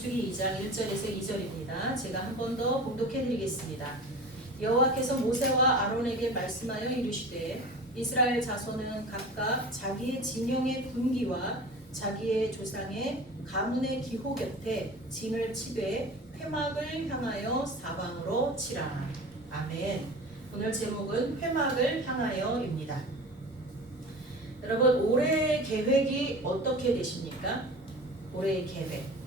민수기 2장 1절에서 2절입니다. 제가 한 번 더 봉독해 드리겠습니다. 여호와께서 모세와 아론에게 말씀하여 이르시되 이스라엘 자손은 각각 자기의 진영의 군기와 자기의 조상의 가문의 기호 곁에 진을 치되 회막을 향하여 사방으로 치라. 아멘. 오늘 제목은 회막을 향하여입니다. 여러분 올해 계획이 어떻게 되십니까? 올해의 계획.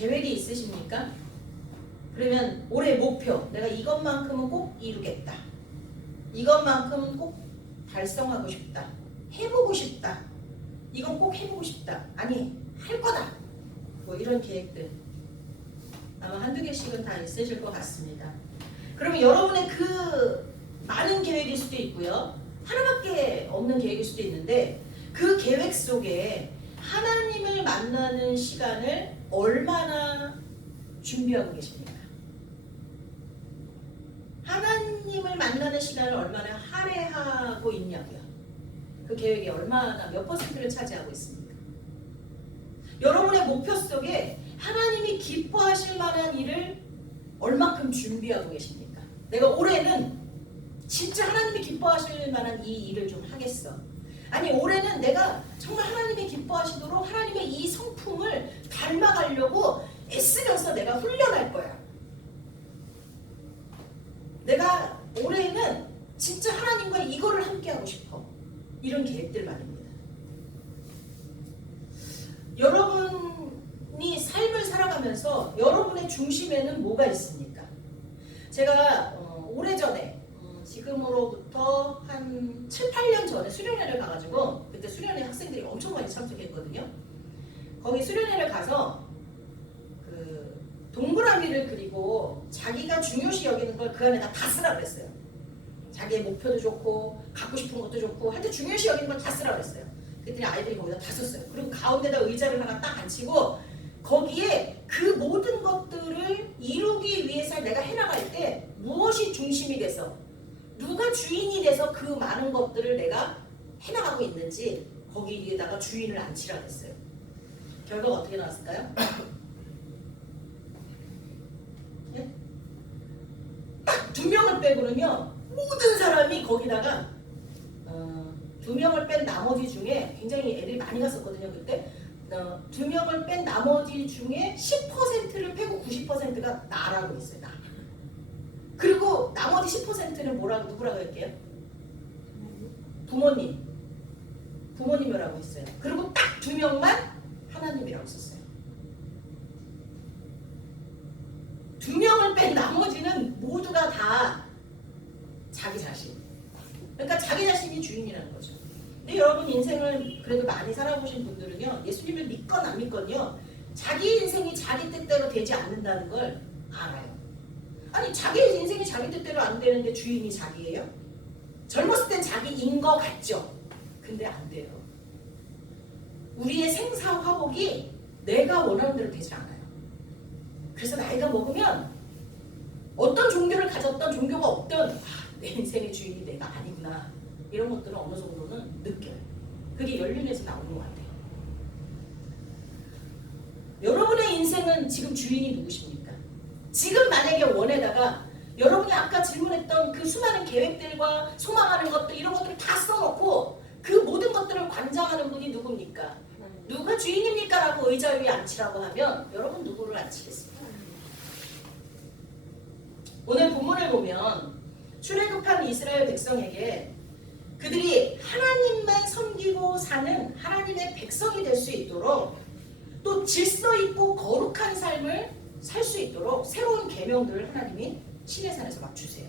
계획이 있으십니까? 그러면 올해 목표, 내가 이것만큼은 꼭 이루겠다. 이것만큼은 꼭 달성하고 싶다. 해보고 싶다. 이건 꼭 해보고 싶다. 아니, 할 거다. 뭐 이런 계획들. 아마 한두 개씩은 다 있으실 것 같습니다. 그러면 여러분의 그 많은 계획일 수도 있고요. 하나밖에 없는 계획일 수도 있는데 그 계획 속에 하나님을 만나는 시간을 얼마나 준비하고 계십니까? 하나님을 만나는 시간을 얼마나 할애하고 있냐고요. 그 계획이 얼마나 몇 퍼센트를 차지하고 있습니까? 여러분의 목표 속에 하나님이 기뻐하실 만한 일을 얼마큼 준비하고 계십니까? 내가 올해는 진짜 하나님이 기뻐하실 만한 이 일을 좀 하겠어. 아니 올해는 내가 정말 하나님이 기뻐하시도록 하나님의 이 성품을 닮아가려고 애쓰면서 내가 훈련할 거야. 내가 올해는 진짜 하나님과 이거를 함께 하고 싶어. 이런 계획들 말입니다. 여러분이 삶을 살아가면서 여러분의 중심에는 뭐가 있습니까? 제가 어, 오래전에 음, 지금으로부터 한 7, 8년 전에 수련회를 가가지고 그때 수련회 학생들이 엄청 많이 참석했거든요. 거기 수련회를 가서 그 동그라미를 그리고 자기가 중요시 여기는 걸 그 안에다 다 쓰라 그랬어요. 자기의 목표도 좋고 갖고 싶은 것도 좋고 하여튼 중요시 여기는 걸 다 쓰라 그랬어요. 그랬더니 아이들이 거기다 다 썼어요. 그리고 가운데다 의자를 하나 딱 앉히고 거기에 그 모든 것들을 이루기 위해서 내가 해나갈 때 무엇이 중심이 돼서 누가 주인이 돼서 그 많은 것들을 내가 해나가고 있는지 거기에다가 주인을 앉히라 그랬어요. 결과가 어떻게 나왔을까요? 예? 딱두 명을 빼고는요 모든 사람이 거기다가 어, 두 명을 뺀 나머지 중에 굉장히 애들이 많이 갔었거든요 그때 어, 두 명을 뺀 나머지 중에 10%를 빼고 90%가 나라고 했어요 나. 그리고 나머지 10%는 뭐라고 누구라고 할게요? 부모님 부모님이라고 했어요 그리고 딱 두 명만 하나님이라고 썼어요 두 명을 뺀 나머지는 모두가 다 자기 자신. 그러니까 자기 자신이 주인이라는 거죠. 근데 여러분 인생을 그래도 많이 살아보신 분들은요, 예수님을 믿건 안 믿건요, 자기 인생이 자기 뜻대로 되지 않는다는 걸 알아요. 아니, 자기 인생이 자기 뜻대로 안 되는데 주인이 자기예요? 젊었을 땐 자기인 거 같죠? 근데 안 돼요. 우리의 생사 화복이 내가 원하는 대로 되지 않아요. 그래서 나이가 먹으면 어떤 종교를 가졌던 종교가 없던 아, 내 인생의 주인이 내가 아니구나 이런 것들은 어느 정도는 느껴요. 그게 연륜에서 나오는 것 같아요. 여러분의 인생은 지금 주인이 누구십니까? 지금 만약에 원에다가 여러분이 아까 질문했던 그 수많은 계획들과 소망하는 것들 이런 것들을 다 써놓고 그 모든 것들을 관장하는 분이 누굽니까? 누가 주인입니까? 라고 의자 위에 앉히라고 하면 여러분 누구를 앉히겠습니까? 오늘 본문을 보면 출애굽한 이스라엘 백성에게 그들이 하나님만 섬기고 사는 하나님의 백성이 될 수 있도록 또 질서 있고 거룩한 삶을 살 수 있도록 새로운 계명들을 하나님이 시내산에서 막 주세요.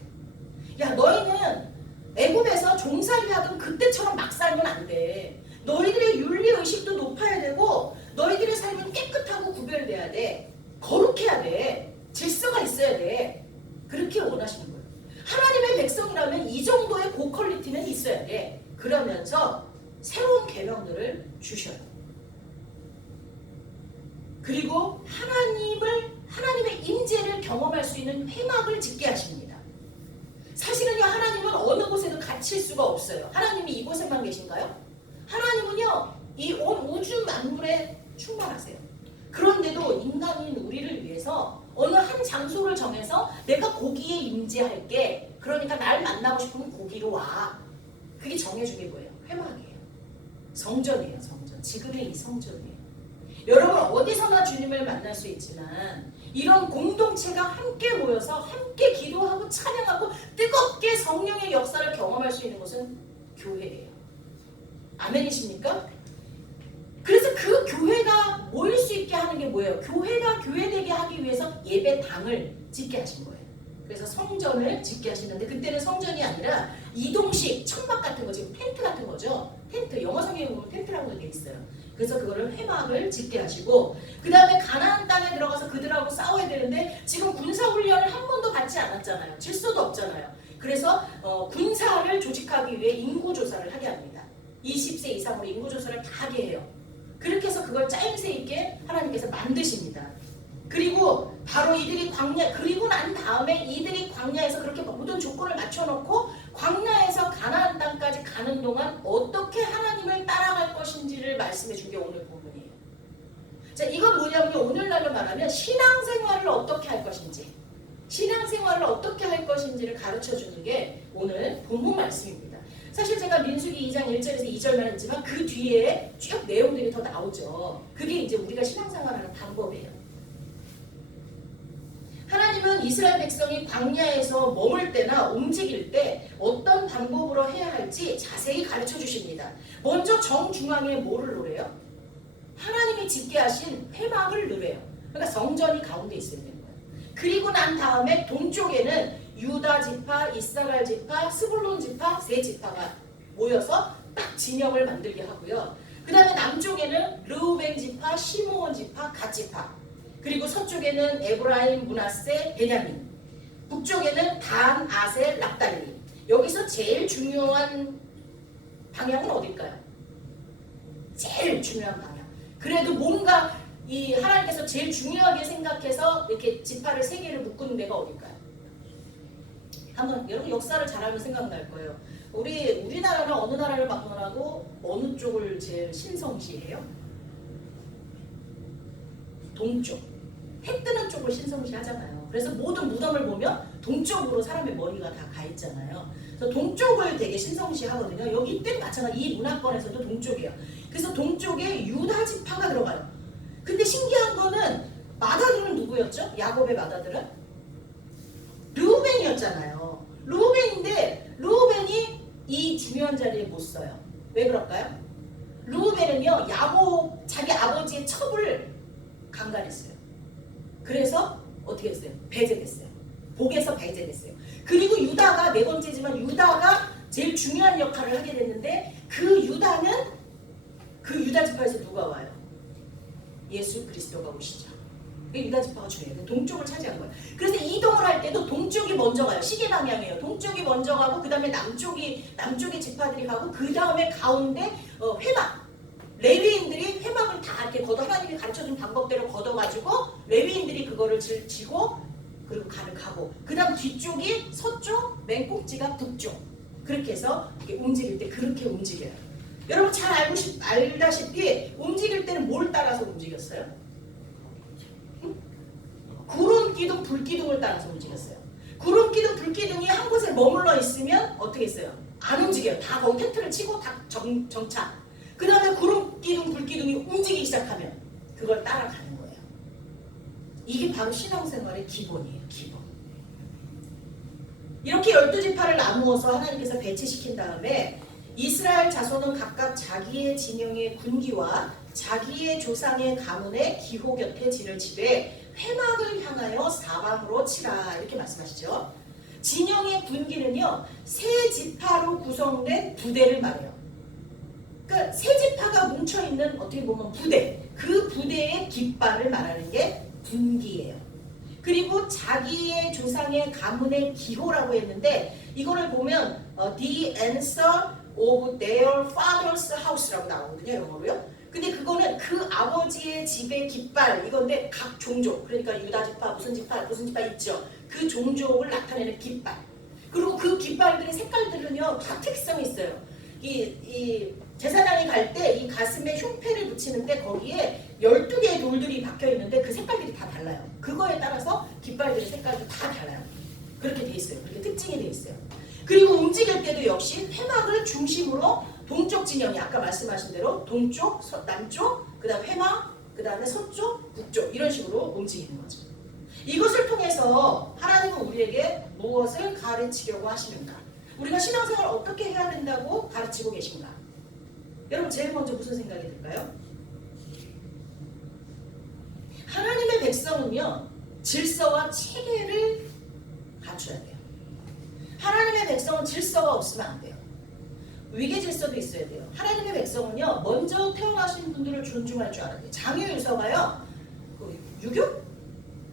야 너희는 애굽에서 종살이 하던 그때처럼 막 살면 안 돼. 너희들의 윤리 의식도 높아야 되고 너희들의 삶은 깨끗하고 구별돼야 돼. 거룩해야 돼. 질서가 있어야 돼. 그렇게 원하시는 거예요. 하나님의 백성이라면 이 정도의 고퀄리티는 있어야 돼. 그러면서 새로운 계명들을 주셔요. 그리고 하나님을 하나님의 임재를 경험할 수 있는 회막을 짓게 하십니다. 사실은요 하나님은 어느 곳에도 갇힐 수가 없어요. 하나님이 이곳에만 계신가요? 하나님은요 이 온 우주 만물에 충만하세요. 그런데도 인간인 우리를 위해서 어느 한 장소를 정해서 내가 거기에 임재할게. 그러니까 날 만나고 싶으면 거기로 와. 그게 정해주게 뭐예요? 회막이에요. 성전이에요. 성전. 지금의 이 성전이에요. 여러분 어디서나 주님을 만날 수 있지만 이런 공동체가 함께 모여서 함께 기도하고 찬양하고 뜨겁게 성령의 역사를 경험할 수 있는 곳은 교회예요. 아멘이십니까? 그래서 그 교회가 모일 수 있게 하는 게 뭐예요? 교회가 교회되게 하기 위해서 예배당을 짓게 하신 거예요. 그래서 성전을 짓게 하시는데 그때는 성전이 아니라 이동식 천막 같은 거 지금 텐트 같은 거죠. 텐트 영어 성경에 보면 텐트라고 되어 있어요. 그래서 그거를 회막을 짓게 하시고 그 다음에 가나안 땅에 들어가서 그들하고 싸워야 되는데 지금 군사 훈련을 한 번도 받지 않았잖아요. 질서도 없잖아요. 그래서 어, 군사를 조직하기 위해 인구 조사를 하게 합니다. 20세 이상으로 인구 조사를 다 하게 해요. 그렇게 해서 그걸 짜임새 있게 하나님께서 만드십니다. 그리고 바로 이들이 광야 그리고 난 다음에 이들이 광야에서 그렇게 모든 조건을 맞춰놓고 광야에서 가나안 땅까지 가는 동안 어떻게 하나님을 따라갈 것인지를 말씀해 준 게 오늘 본문이에요. 자, 이건 뭐냐면 오늘날로 말하면 신앙생활을 어떻게 할 것인지, 신앙생활을 어떻게 할 것인지를 가르쳐 주는 게 오늘 본문 말씀입니다. 사실 제가 민수기 2장 1절에서 2절만 했지만 그 뒤에 쭉 내용들이 더 나오죠. 그게 이제 우리가 신앙생활하는 방법이에요. 하나님은 이스라엘 백성이 광야에서 머물 때나 움직일 때 어떤 방법으로 해야 할지 자세히 가르쳐 주십니다. 먼저 정중앙에 뭐를 노래요? 하나님이 짓게 하신 회막을 노래요. 그러니까 성전이 가운데 있어야 되는 거예요. 그리고 난 다음에 동쪽에는 유다 지파, 이스라엘 지파, 스불론 지파 세 지파가 모여서 딱 진영을 만들게 하고요. 그 다음에 남쪽에는 르우벤 지파, 시므온 지파, 갓 지파 그리고 서쪽에는 에브라임, 문하세, 베냐민 북쪽에는 단, 아셀, 납달리 여기서 제일 중요한 방향은 어딜까요? 제일 중요한 방향 그래도 뭔가 이 하나님께서 제일 중요하게 생각해서 이렇게 지파를 세 개를 묶은 데가 어딜까요? 한번 여러분 역사를 잘 알면 생각날 거예요. 우리 우리나라는 어느 나라를 방문하고 어느 쪽을 제일 신성시해요? 동쪽. 해 뜨는 쪽을 신성시 하잖아요. 그래서 모든 무덤을 보면 동쪽으로 사람의 머리가 다 가 있잖아요. 그래서 동쪽을 되게 신성시 하거든요. 여기 이때 마찬가지 이 문화권에서도 동쪽이에요. 그래서 동쪽에 유다 지파가 들어가요. 근데 신기한 거는 마다들은 누구였죠? 야곱의 마다들은 르우벤이었잖아요. 르우벤인데 르우벤이 이 중요한 자리에 못 써요. 왜 그럴까요? 르우벤은요 야곱 자기 아버지의 첩을 강간했어요. 그래서 어떻게 했어요? 배제됐어요. 복에서 배제됐어요. 그리고 유다가 네 번째지만 유다가 제일 중요한 역할을 하게 됐는데 그 유다는 그 유다 지파에서 누가 와요? 예수 그리스도가 오시죠. 그 유다 지파가 중요해요. 동쪽을 차지한 거예요. 그래서 이동을 할 때도 동쪽이 먼저 가요. 시계 방향이에요. 동쪽이 먼저 가고 그 다음에 남쪽이 남쪽의 지파들이 가고 그 다음에 가운데 어, 회막 레위인들이 회막을 다 이렇게 걷어 하나님이 가르쳐준 방법대로 걷어가지고 레위인들이 그거를 지- 지고 그리고 가를 가고 그 다음 뒤쪽이 서쪽 맨 꼭지가 북쪽 그렇게 해서 이렇게 움직일 때 그렇게 움직여요. 여러분 잘 알고 싶, 알다시피 움직일 때는 뭘 따라서 움직였어요? 응? 구름 기둥, 불 기둥을 따라서 움직였어요. 구름 기둥, 불 기둥이 한 곳에 머물러 있으면 어떻게 했어요? 안 움직여요. 다 거기 텐트를 치고 다 정, 정착. 그 다음에 구름 기둥, 불 기둥이 움직이기 시작하면 그걸 따라가는 거예요. 이게 바로 신앙생활의 기본이에요. 기본. 이렇게 열두 지파를 나누어서 하나님께서 배치시킨 다음에 이스라엘 자손은 각각 자기의 진영의 군기와 자기의 조상의 가문의 기호 곁에 지를 치되 회막을 향하여 사방으로 치라 이렇게 말씀하시죠. 진영의 군기는요 세 지파로 구성된 부대를 말해요. 그러니까 세 지파가 뭉쳐 있는 어떻게 보면 부대 그 부대의 깃발을 말하는 게 군기예요. 그리고 자기의 조상의 가문의 기호라고 했는데 이거를 보면 어, the answer of their father's house라고 나오거든요 영어로요. 근데 그거는 그 아버지의 집의 깃발 이건데 각 종족 그러니까 유다 지파 무슨 지파 무슨 지파 있죠. 그 종족을 나타내는 깃발. 그리고 그 깃발들의 색깔들은요 다 특성이 있어요. 이, 이 제사장이 갈 때 이 가슴에 흉패를 붙이는데 거기에 12개의 돌들이 박혀 있는데 그 색깔들이 다 달라요. 그거에 따라서 깃발들의 색깔도 다 달라요. 그렇게 돼 있어요. 그렇게 특징이 돼 있어요. 그리고 움직일 때도 역시 회막을 중심으로 동쪽 진영이 아까 말씀하신 대로 동쪽, 서- 남쪽, 그다음 회막, 그다음에 서쪽, 북쪽 이런 식으로 움직이는 거죠. 이것을 통해서 하나님은 우리에게 무엇을 가르치려고 하시는가? 우리가 신앙생활 어떻게 해야 된다고 가르치고 계신가? 여러분 제일 먼저 무슨 생각이 들까요? 하나님의 백성은요 질서와 체계를 갖춰야 돼요. 하나님의 백성은 질서가 없으면 안 돼요. 위계 질서도 있어야 돼요. 하나님의 백성은요 먼저 태어나신 분들을 존중할 줄 알아야 돼요. 장유 유서가요 그 유교,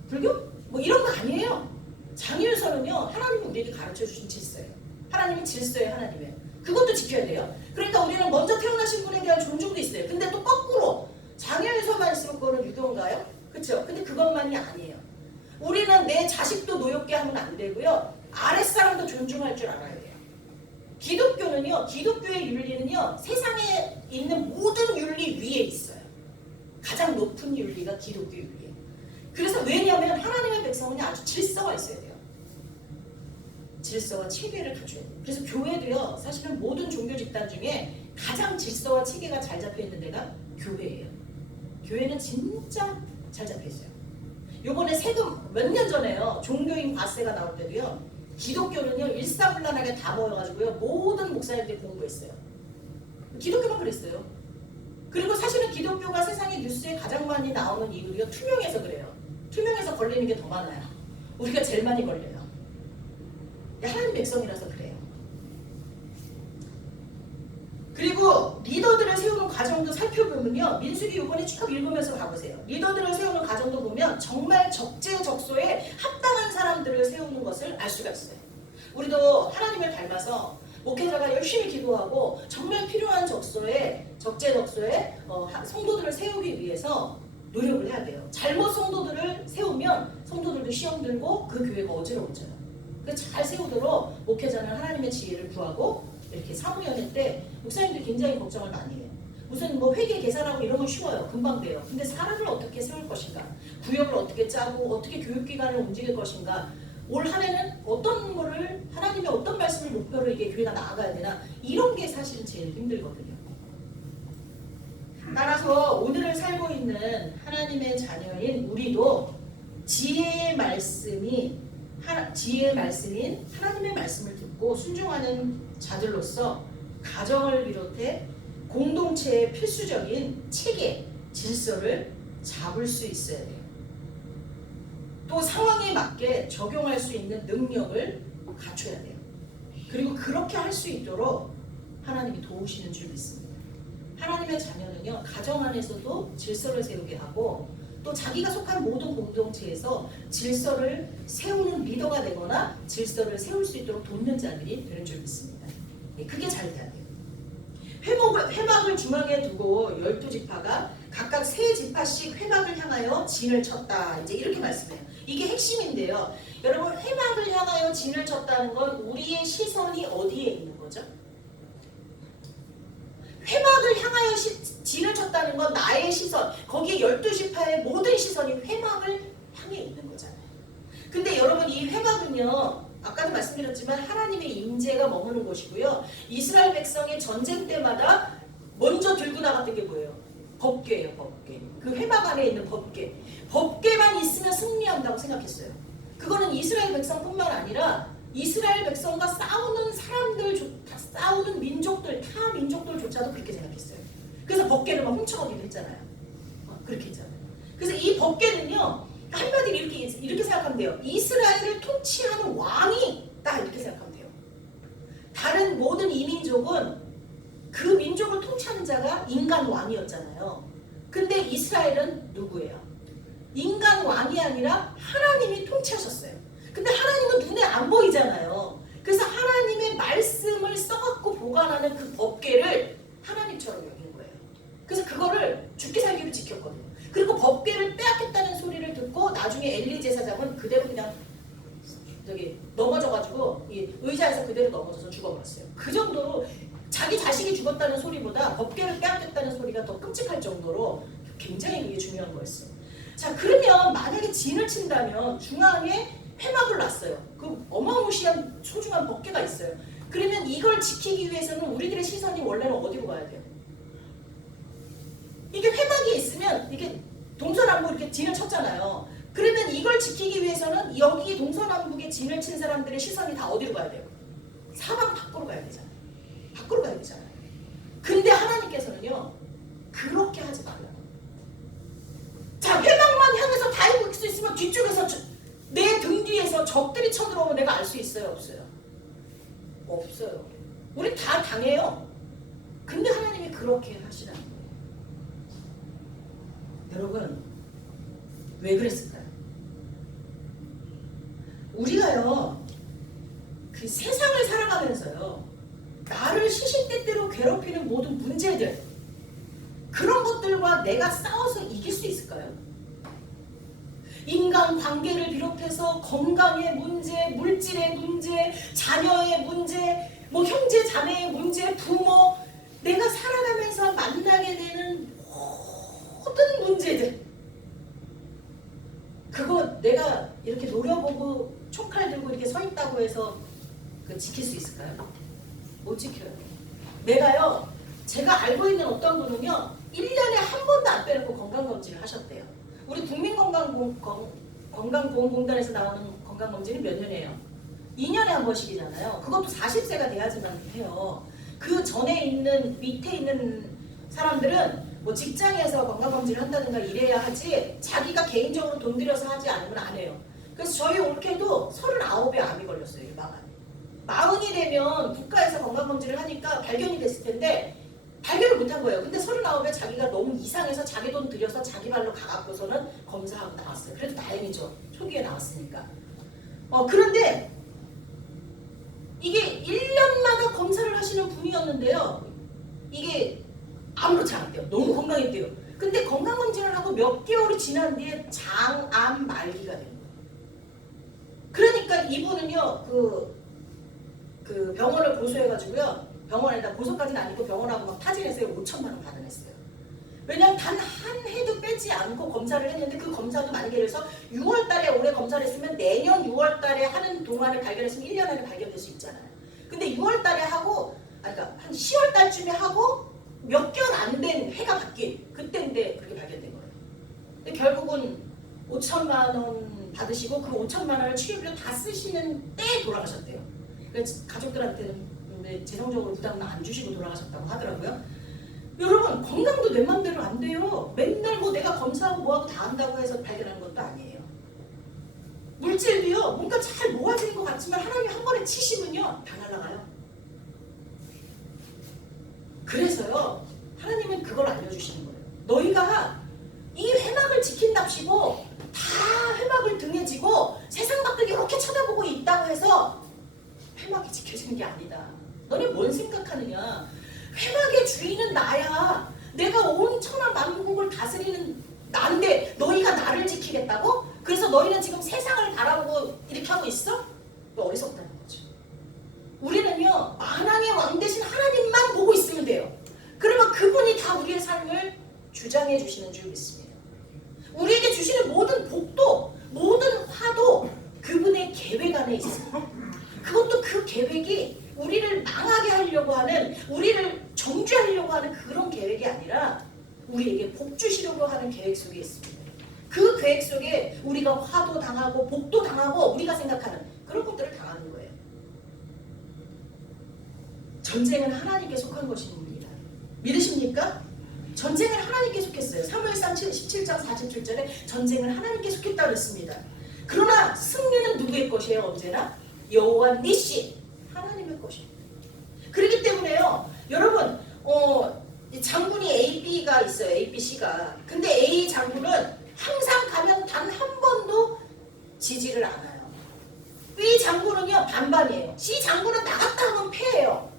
불교 뭐 이런 거 아니에요. 장유 유서는요 하나님이 우리에게 가르쳐 주신 질서예요. 하나님이 질서예요 하나님의. 그것도 지켜야 돼요. 그러니까 우리는 먼저 태어나신 분에 대한 존중도 있어요. 근데 또 거꾸로 장유 유서만 있으면 그거는 유교인가요? 그렇죠. 근데 그것만이 아니에요. 우리는 내 자식도 노엽게 하면 안 되고요. 아랫사람도 존중할 줄 알아야 돼요. 기독교는요, 기독교의 윤리는요, 세상에 있는 모든 윤리 위에 있어요. 가장 높은 윤리가 기독교 윤리예요. 그래서 왜냐하면 하나님의 백성은 아주 질서가 있어야 돼요. 질서와 체계를 갖춰야 돼요. 그래서 교회도요, 사실은 모든 종교 집단 중에 가장 질서와 체계가 잘 잡혀 있는 데가 교회예요. 교회는 진짜 잘 잡혀 있어요. 요번에 세금 몇 년 전에요. 종교인 과세가 나올 때도요. 기독교는요 일사불란하게 다 모여가지고요 모든 목사님들이 공부했어요. 기독교만 그랬어요. 그리고 사실은 기독교가 세상의 뉴스에 가장 많이 나오는 이유도요 투명해서 그래요. 투명해서 걸리는 게 더 많아요. 우리가 제일 많이 걸려요. 하나님 백성이라서 그래요. 그리고 리더들을 세우는 과정도 살펴보면요. 민수기 요번에 쭉 읽으면서 가보세요. 리더들을 세우는 과정도 보면 정말 적재적소에 합당한 사람들을 세우는 것을 알 수가 있어요. 우리도 하나님을 닮아서 목회자가 열심히 기도하고 정말 필요한 적소에 적재적소에 어, 하- 성도들을 세우기 위해서 노력을 해야 돼요. 잘못 성도들을 세우면 성도들도 시험 들고 그 교회가 어지러워져요. 그래서 잘 세우도록 목회자는 하나님의 지혜를 구하고 이렇게 사무연회 때 목사님들이 굉장히 걱정을 많이 해요. 무슨 뭐 회계 계산하고 이런 건 쉬워요. 금방 돼요. 근데 사람을 어떻게 세울 것인가? 구역을 어떻게 짜고 어떻게 교육기관을 움직일 것인가? 올 한 해는 어떤 거를 하나님의 어떤 말씀을 목표로 이게 교회가 나아가야 되나? 이런 게 사실은 제일 힘들거든요. 따라서 오늘을 살고 있는 하나님의 자녀인 우리도 지혜의 말씀이 하나, 지혜의 말씀인 하나님의 말씀을 듣고 순종하는 자들로서 가정을 비롯해 공동체의 필수적인 체계, 질서를 잡을 수 있어야 돼요. 또 상황에 맞게 적용할 수 있는 능력을 갖춰야 돼요. 그리고 그렇게 할 수 있도록 하나님이 도우시는 줄 믿습니다. 하나님의 자녀는요, 가정 안에서도 질서를 세우게 하고 또 자기가 속한 모든 공동체에서 질서를 세우는 리더가 되거나 질서를 세울 수 있도록 돕는 자들이 되는 줄 믿습니다. 예, 그게 잘 돼야 돼요. 회막을, 회막을 중앙에 두고 열두 지파가 각각 세 지파씩 회막을 향하여 진을 쳤다. 이제 이렇게 말씀해요. 이게 핵심인데요. 여러분 회막을 향하여 진을 쳤다는 건 우리의 시선이 어디에 있는 거죠? 회막을 향하여 시, 진을 쳤다는 건 나의 시선, 거기에 열두 지파의 모든 시선이 회막을 향해 있는 거잖아요. 근데 여러분 이 회막은요, 아까도 말씀드렸지만 하나님의 임재가 머무는 곳이고요. 이스라엘 백성의 전쟁 때마다 먼저 들고 나갔던 게 뭐예요? 법궤예요, 법궤. 그 회막 안에 있는 법궤. 법궤만 있으면 승리한다고 생각했어요. 그거는 이스라엘 백성뿐만 아니라 이스라엘 백성과 싸우는 싸우는 민족들, 타 민족들조차도 그렇게 생각했어요. 그래서 법궤를 막 훔쳐가기도 했잖아요. 어, 그렇게 했잖아요. 그래서 이 법궤는요, 한마디로 이렇게 이렇게 생각하면 돼요. 이스라엘을 통치하는 왕이 딱 이렇게 생각하면 돼요. 다른 모든 이민족은 그 민족을 통치하는 자가 인간 왕이었잖아요. 근데 이스라엘은 누구예요? 인간 왕이 아니라 하나님이 통치하셨어요. 근데 하나님은 눈에 안 보이잖아요. 그래서 하나님의 말씀을 써갖고 보관하는 그 법궤를 하나님처럼 여긴 거예요. 그래서 그거를 죽기 살기로 지켰거든요. 그리고 법궤를 빼앗겼다는 소리를 듣고 나중에 엘리 제사장은 그대로 그냥 저기 넘어져가지고 이 의자에서 그대로 넘어져서 죽어버렸어요. 그 정도로 자기 자식이 죽었다는 소리보다 법궤를 빼앗겼다는 소리가 더 끔찍할 정도로 굉장히 이게 중요한 거였어요. 자 그러면 만약에 진을 친다면 중앙에 회막을 놨어요. 그 어마무시한 소중한 법계가 있어요. 그러면 이걸 지키기 위해서는 우리들의 시선이 원래는 어디로 가야 돼요? 이게 회막이 있으면 이게 동서남북 이렇게 진을 쳤잖아요. 그러면 이걸 지키기 위해서는 여기 동서남북에 진을 친 사람들의 시선이 다 어디로 가야 돼요? 사방 밖으로 가야 되잖아요. 밖으로 가야 되잖아요. 근데 하나님께서는요 그렇게 하지 말라고. 자 회막만 향해서 다 입을 수 있으면 뒤쪽에서 내 등 뒤에서 적들이 쳐들어오면 내가 알 수 있어요 없어요? 없어요. 우리 다 당해요. 근데 하나님이 그렇게 하시라는 거예요. 여러분 왜 그랬을까요? 우리가요 그 세상을 살아가면서요 나를 시시때때로 괴롭히는 모든 문제들 그런 것들과 내가 싸워서 이길 수 있을까요? 인간 관계를 비롯해서 건강의 문제, 물질의 문제, 자녀의 문제, 뭐 형제 자매의 문제, 부모 내가 살아가면서 만나게 되는 모든 문제들 그거 내가 이렇게 노려보고 총칼 들고 이렇게 서 있다고 해서 그 지킬 수 있을까요? 못 지켜요. 내가요, 제가 알고 있는 어떤 분은요, 1년에 한 번도 안 빼놓고 건강검진을 하셨대요. 우리 국민건강공, 건강보험공단에서 나오는 건강검진이 몇 년이에요? 2년에 한 번씩이잖아요. 그것도 40세가 돼야지만 해요. 그 전에 있는, 밑에 있는 사람들은 뭐 직장에서 건강검진을 한다든가 이래야 하지 자기가 개인적으로 돈 들여서 하지 않으면 안 해요. 그래서 저희 올케도 39에 암이 걸렸어요. 마흔이 되면 국가에서 건강검진을 하니까 발견이 됐을 텐데 발견을 못한 거예요. 근데 39에 자기가 너무 이상해서 자기 돈 들여서 자기 발로 가갖고서는 검사하고 나왔어요. 그래도 다행이죠. 초기에 나왔으니까. 어, 그런데 이게 1년마다 검사를 하시는 분이었는데요. 이게 아무렇지 않대요. 너무 건강했대요. 근데 건강검진을 하고 몇 개월이 지난 뒤에 장암 말기가 된 거예요. 그러니까 이분은요, 그, 그 병원을 고소해가지고요, 병원에다 고소까지는 아니고 병원하고 막 타진했어요. 5천만 원 받아냈어요. 왜냐면 단 한 해도 빼지 않고 검사를 했는데 그 검사도 만약에 그래서 6월 달에 올해 검사를 했으면 내년 6월 달에 하는 동안에 발견했으면 1년 안에 발견될 수 있잖아요. 근데 6월 달에 하고, 아니, 그러니까 한 10월 달쯤에 하고 몇 개월 안 된 해가 바뀐 그때인데 그렇게 발견된 거예요. 근데 결국은 5천만 원 받으시고 그 5천만 원을 치료비로 다 쓰시는 때에 돌아가셨대요. 그래서 가족들한테는 근데 재정적으로 부담은 안 주시고 돌아가셨다고 하더라고요. 여러분 건강도 내 맘대로 안 돼요. 맨날 뭐 내가 검사하고 뭐하고 다 한다고 해서 발견하는 것도 아니에요. 물질도요 뭔가 잘 모아지는 것 같지만 하나님 한 번에 치시면요 다 날아가요. 그래서요 하나님은 그걸 알려주시는 거예요. 너희가 이 회막을 지킨답시고 다 회막을 등에 지고 세상 밖을 이렇게 쳐다보고 있다고 해서 회막이 지켜지는 게 아니다. 너네 뭔 생각하느냐? 회막의 주인은 나야. 내가 온 천하 만국을 다스리는 나인데 너희가 나를 지키겠다고? 그래서 너희는 지금 세상을 바라보고 이렇게 하고 있어? 너 어리석다는 거죠. 우리는요 만왕의 왕 대신 하나님만 보고 있으면 돼요. 그러면 그분이 다 우리의 삶을 주장해 주시는 줄 믿습니다. 우리에게 주시는 모든 복도, 모든 화도 그분의 계획 안에 있어요. 그것도 그 계획이 우리를 망하게 하려고 하는, 우리를 정죄하려고 하는 그런 계획이 아니라 우리에게 복 주시려고 하는 계획 속에 있습니다. 그 계획 속에 우리가 화도 당하고 복도 당하고 우리가 생각하는 그런 것들을 당하는 거예요. 전쟁은 하나님께 속한 것입니다. 믿으십니까? 전쟁을 하나님께 속했어요. 사무엘상 17장 47절에 전쟁을 하나님께 속했다 그랬습니다. 그러나 승리는 누구의 것이에요? 언제나 여호와 니시 하나님의 것입니다. 그렇기 때문에요. 여러분 어, 이 장군이 A, B가 있어요. A, B, C가. 근데 A 장군은 항상 가면 단 한 번도 지지를 않아요. B 장군은요 반반이에요. C 장군은 나갔다 하면 패해요.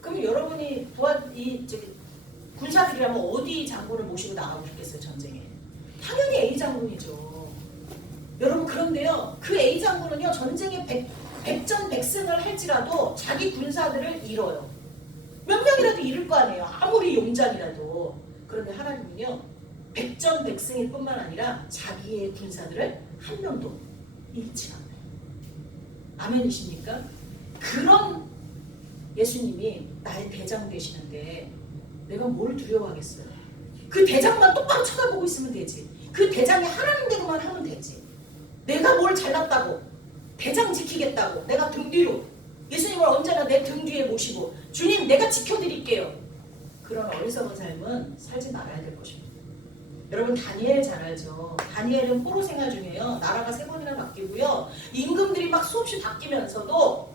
그럼 여러분이 도와 이 저기 군사들이라면 어디 장군을 모시고 나가고 싶겠어요 전쟁에? 당연히 A 장군이죠. 여러분 그런데요 그 A 장군은요 전쟁에 백, 백전백승을 할지라도 자기 군사들을 잃어요. 몇 명이라도 잃을 거 아니에요. 아무리 용장이라도. 그런데 하나님은요 백전백승일 뿐만 아니라 자기의 군사들을 한 명도 잃지 않아요. 아멘이십니까? 그런 예수님이 나의 대장 되시는데 내가 뭘 두려워하겠어요? 그 대장만 똑바로 쳐다보고 있으면 되지. 그 대장이 하나님 대로만 하면 되지. 내가 뭘 잘났다고 대장 지키겠다고 내가 등 뒤로 예수님을 언제나 내 등 뒤에 모시고 주님 내가 지켜드릴게요. 그런 어리석은 삶은 살지 말아야 될 것입니다. 여러분 다니엘 잘 알죠? 다니엘은 포로 생활 중에요. 나라가 세 번이나 바뀌고요. 임금들이 막 수없이 바뀌면서도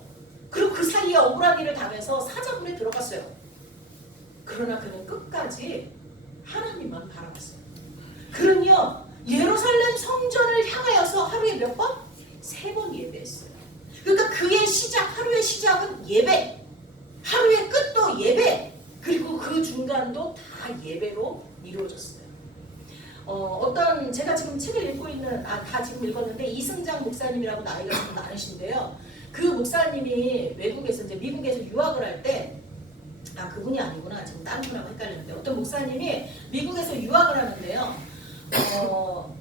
그리고 그 사이에 억울한 일을 당해서 사자굴에 들어갔어요. 그러나 그는 끝까지 하나님만 바라봤어요. 그는요 예루살렘 성전을 향하여서 하루에 몇 번? 세 번 예배했어요. 그러니까 그의 시작, 하루의 시작은 예배, 하루의 끝도 예배, 그리고 그 중간도 다 예배로 이루어졌어요. 어, 어떤 제가 지금 책을 읽고 있는 아 다 지금 읽었는데 이승장 목사님이라고 나이가 좀 많으신데요. 그 목사님이 외국에서 이제 미국에서 유학을 할 때 아 그분이 아니구나 지금 다른 분하고 헷갈렸는데 어떤 목사님이 미국에서 유학을 하는데요. 어,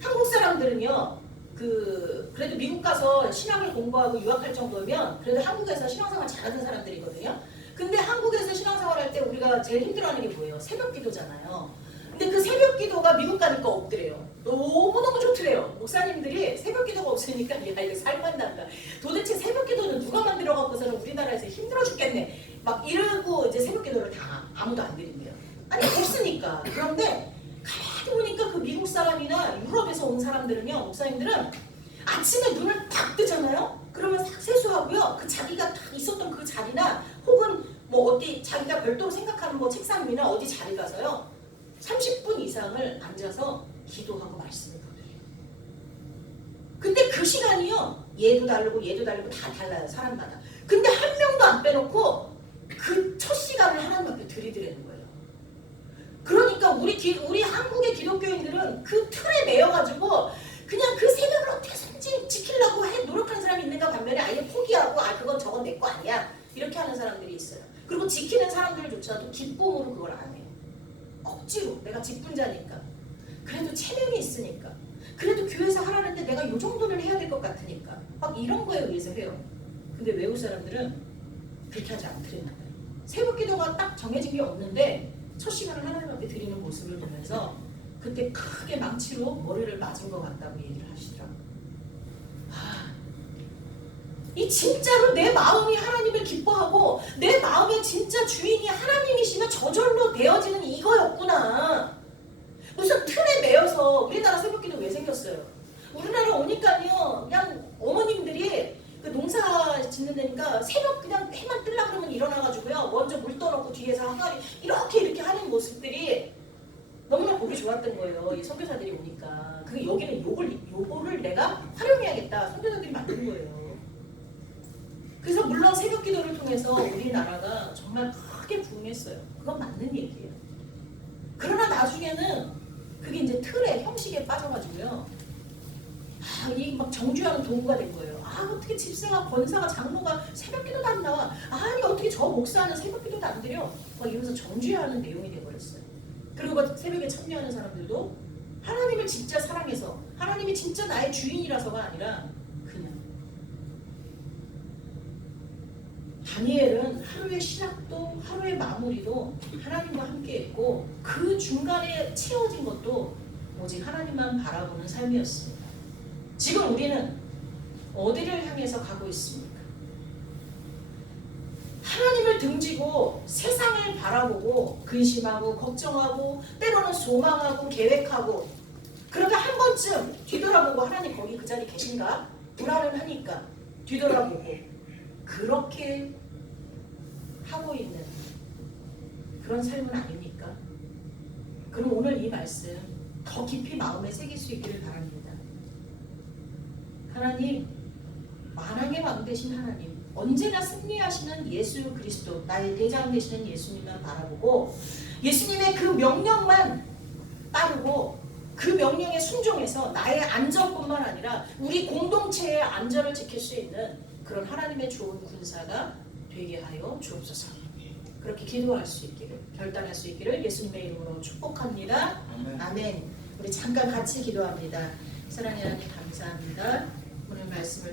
한국 사람들은요. 그 그래도 미국 가서 신학을 공부하고 유학할 정도면 그래도 한국에서 신앙생활 잘하는 사람들이거든요. 근데 한국에서 신앙생활 할 때 우리가 제일 힘들어하는 게 뭐예요? 새벽 기도잖아요. 근데 그 새벽 기도가 미국 가니까 없더래요. 너무너무 좋더래요. 목사님들이 새벽 기도가 없으니까 야 이거 살만 난다. 도대체 새벽 기도는 누가 만들어 갖고서는 우리나라에서 힘들어 죽겠네. 막 이러고 이제 새벽 기도를 다 아무도 안 드린대요. 아니 없으니까. 그런데 가만히 보니까 그 미국 사람이나 유럽에서 온 사람들은요, 목사님들은 아침에 눈을 딱 뜨잖아요. 그러면 싹 세수하고요. 그 자기가 딱 있었던 그 자리나 혹은 뭐 어디 자기가 별도로 생각하는 뭐 책상 위나 어디 자리 가서요. 30분 이상을 앉아서 기도하고 말씀을. 근데 그 시간이요. 얘도 다르고 얘도 다르고 다 달라요. 사람마다. 근데 한 명도 안 빼놓고 그 첫 시간을 하나님 앞에 들이드리는 거예요. 그러니까 우리 기, 우리 한국의 기독교인들은 그 틀에 매여가지고 그냥 그 새벽을 어떻게든지 지키려고 해 노력하는 사람이 있는가 반면에 아예 포기하고 아 그건 저건 내 거 아니야 이렇게 하는 사람들이 있어요. 그리고 지키는 사람들조차도 기쁨으로 그걸 안 해요. 억지로 내가 직분자니까 그래도 체면이 있으니까 그래도 교회에서 하라는데 내가 요 정도는 해야 될 것 같으니까 막 이런 거에 의해서 해요. 근데 외국 사람들은 그렇게 하지 않더랬나 봐요. 새벽 기도가 딱 정해진 게 없는데 첫 시간을 하나님 앞에 드리는 모습을 보면서 그때 크게 망치로 머리를 맞은 것 같다고 얘기를 하시더라고요. 아, 이 진짜로 내 마음이 하나님을 기뻐하고 내 마음의 진짜 주인이 하나님이시면 저절로 되어지는 이거였구나. 무슨 틀에 매여서 우리나라 새벽기도 왜 생겼어요? 우리나라 오니까요, 그냥 어머님들이 그 농사 짓는 데니까 새벽 그냥 해만 뜰라 그러면 일어나가지고요, 먼저 물 떠놓고 뒤에서 항아리 이렇게 이렇게 하는 모습들이 너무나 보기 좋았던 거예요. 이 선교사들이 오니까. 그 여기는 요걸 요거를 내가 활용해야겠다. 선교사들이 만든 거예요. 그래서 물론 새벽 기도를 통해서 우리나라가 정말 크게 부흥했어요. 그건 맞는 얘기예요. 그러나 나중에는 그게 이제 틀의 형식에 빠져가지고요. 아, 이막 정주하는 도구가 된 거예요. 아, 어떻게 집사가, 권사가, 장로가 새벽 기도도 안 나와. 아니, 어떻게 저 목사는 새벽 기도도 안 드려. 막 이러면서 정주하는 내용이 돼버렸어요. 그리고 막 새벽에 참여하는 사람들도 하나님을 진짜 사랑해서 하나님이 진짜 나의 주인이라서가 아니라 그냥 다니엘은 하루의 시작도 하루의 마무리도 하나님과 함께 했고 그 중간에 채워진 것도 오직 하나님만 바라보는 삶이었습니다. 지금 우리는 어디를 향해서 가고 있습니까? 하나님을 등지고 세상을 바라보고 근심하고 걱정하고 때로는 소망하고 계획하고 그러다 한 번쯤 뒤돌아보고 하나님 거기 그 자리 계신가? 불안은 하니까 뒤돌아보고 그렇게 하고 있는 그런 삶은 아닙니까? 그럼 오늘 이 말씀 더 깊이 마음에 새길 수 있기를 바랍니다. 하나님, 만왕의 왕 되신 하나님, 언제나 승리하시는 예수 그리스도, 나의 대장 되시는 예수님만 바라보고 예수님의 그 명령만 따르고 그 명령에 순종해서 나의 안전뿐만 아니라 우리 공동체의 안전을 지킬 수 있는 그런 하나님의 좋은 군사가 되게 하여 주옵소서. 그렇게 기도할 수 있기를 결단할 수 있기를 예수님의 이름으로 축복합니다. 아멘. 아멘. 우리 잠깐 같이 기도합니다. 사랑하는 하나님 감사합니다. 오늘 말씀을